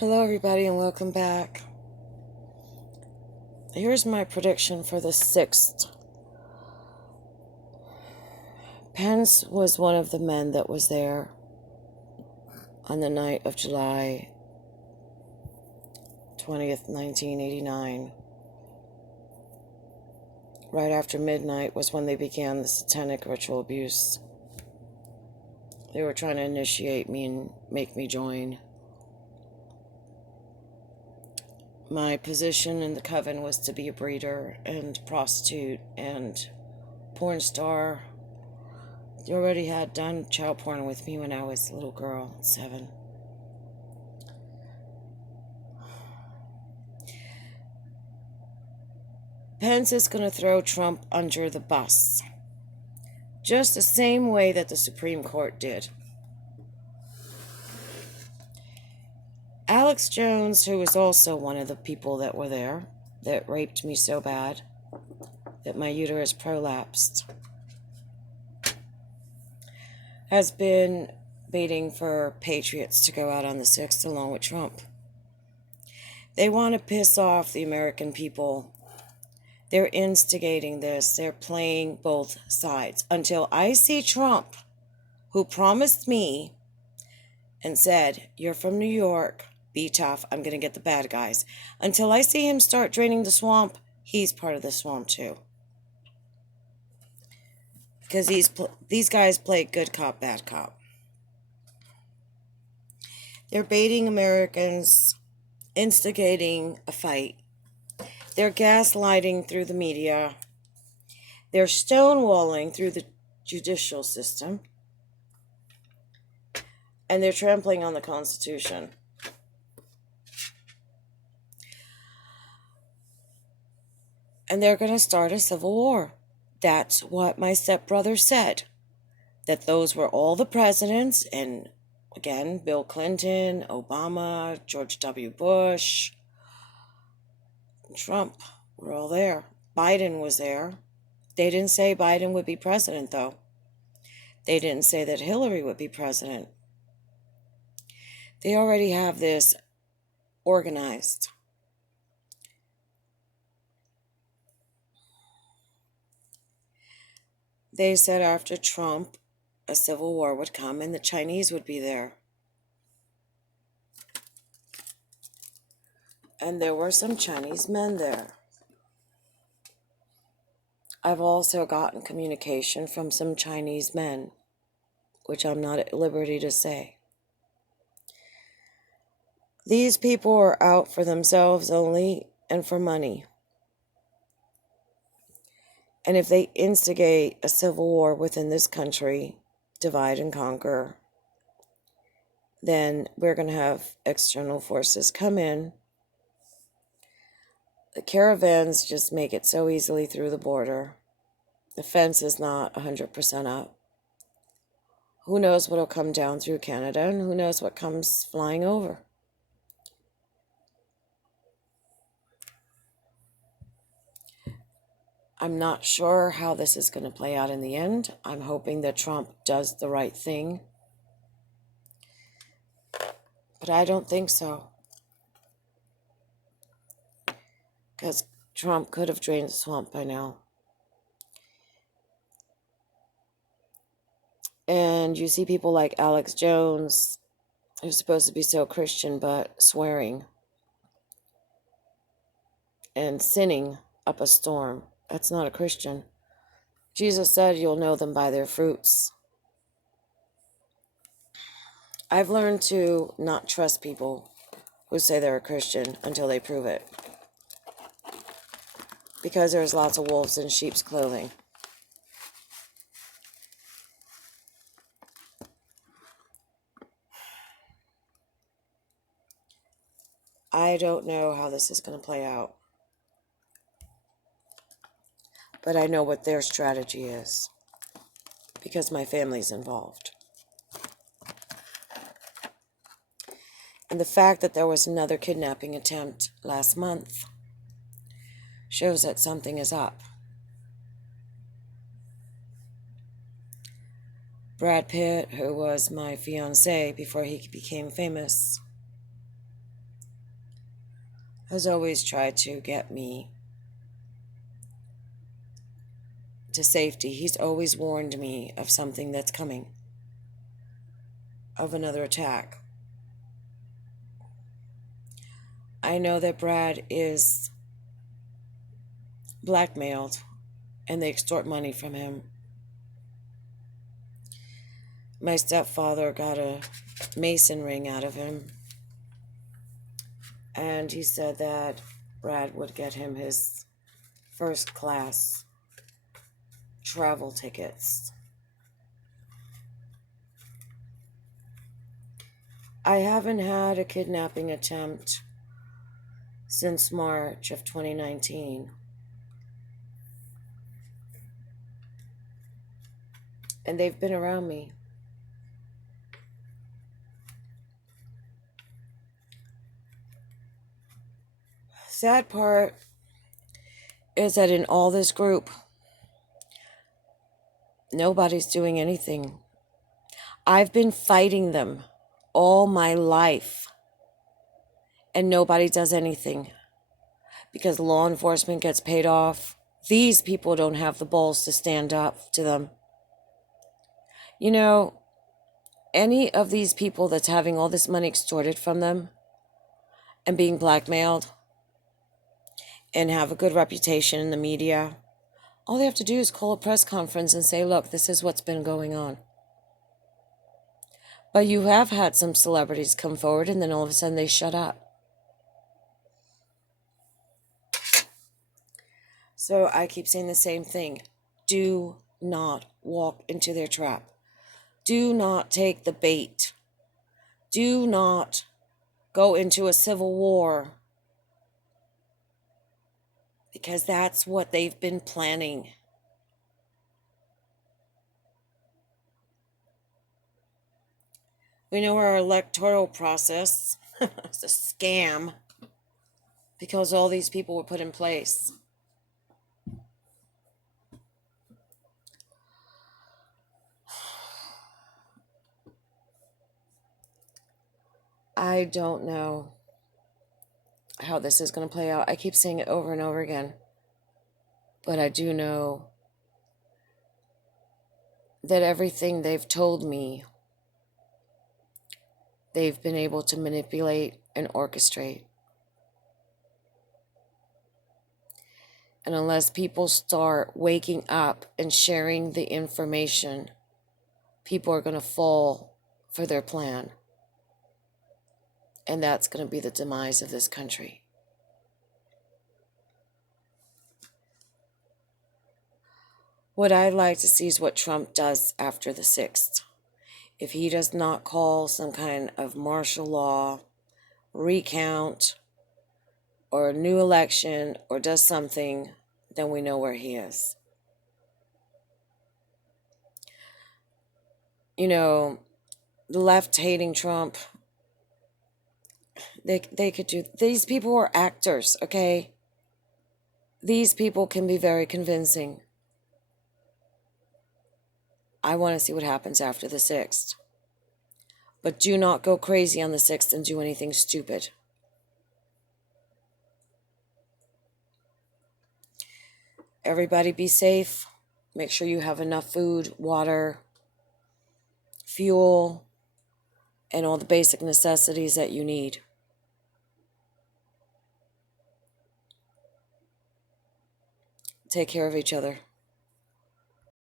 Hello, everybody, and welcome back. Here's my prediction for the 6th. Pence was one of the men that was there on the night of July 20th, 1989. Right after midnight was when they began the satanic ritual abuse. They were trying to initiate me and make me join. My position in the coven was to be a breeder and prostitute and porn star. They already had done child porn with me when I was a little girl, 7. Pence is going to throw Trump under the bus, just the same way that the Supreme Court did. Alex Jones, who was also one of the people that were there, that raped me so bad that my uterus prolapsed, has been waiting for patriots to go out on the 6th along with Trump. They want to piss off the American people. They're instigating this. They're playing both sides. Until I see Trump, who promised me and said, "You're from New York, be tough, I'm going to get the bad guys." Until I see him start draining the swamp, he's part of the swamp too. Because these guys play good cop, bad cop. They're baiting Americans, instigating a fight. They're gaslighting through the media. They're stonewalling through the judicial system. And they're trampling on the Constitution. And they're going to start a civil war. That's what my stepbrother said. That those were all the presidents, and again, Bill Clinton, Obama, George W. Bush, Trump were all there. Biden was there. They didn't say Biden would be president, though. They didn't say that Hillary would be president. They already have this organized. They said after Trump, a civil war would come and the Chinese would be there. And there were some Chinese men there. I've also gotten communication from some Chinese men, which I'm not at liberty to say. These people are out for themselves only and for money. And if they instigate a civil war within this country, divide and conquer, then we're going to have external forces come in. The caravans just make it so easily through the border. The fence is not 100% up. Who knows what will come down through Canada, and who knows what comes flying over. I'm not sure how this is going to play out in the end. I'm hoping that Trump does the right thing. But I don't think so. Because Trump could have drained the swamp by now. And you see people like Alex Jones, who's supposed to be so Christian, but swearing and sinning up a storm. That's not a Christian. Jesus said you'll know them by their fruits. I've learned to not trust people who say they're a Christian until they prove it. Because there's lots of wolves in sheep's clothing. I don't know how this is going to play out. But I know what their strategy is. Because my family's involved. And the fact that there was another kidnapping attempt last month shows that something is up. Brad Pitt, who was my fiancé before he became famous, has always tried to get me to safety. He's always warned me of something that's coming, of another attack. I know that Brad is blackmailed and they extort money from him. My stepfather got a Mason ring out of him, and he said that Brad would get him his first class travel tickets. I haven't had a kidnapping attempt since March of 2019. And they've been around me. Sad part is that in all this group, nobody's doing anything. I've been fighting them all my life, and nobody does anything because law enforcement gets paid off. These people don't have the balls to stand up to them. You know, any of these people that's having all this money extorted from them and being blackmailed and have a good reputation in the media, all they have to do is call a press conference and say, look, this is what's been going on. But you have had some celebrities come forward and then all of a sudden they shut up. So I keep saying the same thing. Do not walk into their trap. Do not take the bait. Do not go into a civil war, because that's what they've been planning. We know our electoral process is a scam because all these people were put in place. I don't know how this is going to play out. I keep saying it over and over again. But I do know that everything they've told me, they've been able to manipulate and orchestrate. And unless people start waking up and sharing the information, people are going to fall for their plan. And that's going to be the demise of this country. What I'd like to see is what Trump does after the 6th. If he does not call some kind of martial law, recount, or a new election, or does something, then we know where he is. You know, the left hating Trump, they could do, these people are actors, okay? These people can be very convincing. I want to see what happens after the 6th. But do not go crazy on the 6th and do anything stupid. Everybody be safe. Make sure you have enough food, water, fuel, and all the basic necessities that you need. Take care of each other.